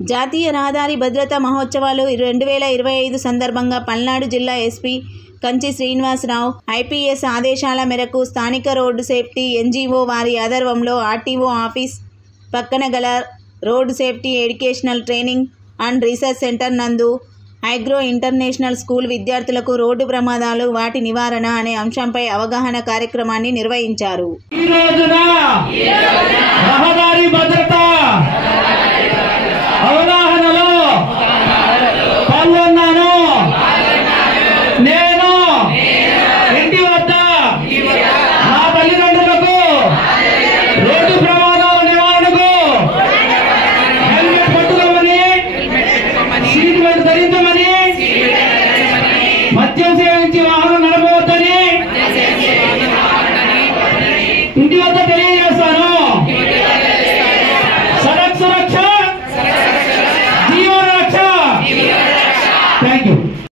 జాతీయ రహదారి భద్రతా మహోత్సవాలు 2025 సందర్భంగా పల్నాడు జిల్లా ఎస్పీ కంచి శ్రీనివాసరావు ఐపీఎస్ ఆదేశాల మేరకు స్థానిక రోడ్డు సేఫ్టీ ఎన్జీఓ వారి ఆధ్వర్యంలో ఆర్టీఓ ఆఫీస్ పక్కన గల road safety educational training and research centre నందు ఐగ్రో ఇంటర్నేషనల్ స్కూల్ విద్యార్థులకు రోడ్డు ప్రమాదాలు వాటి నివారణ అనే అంశంపై అవగాహన కార్యక్రమాన్ని నిర్వహించారు.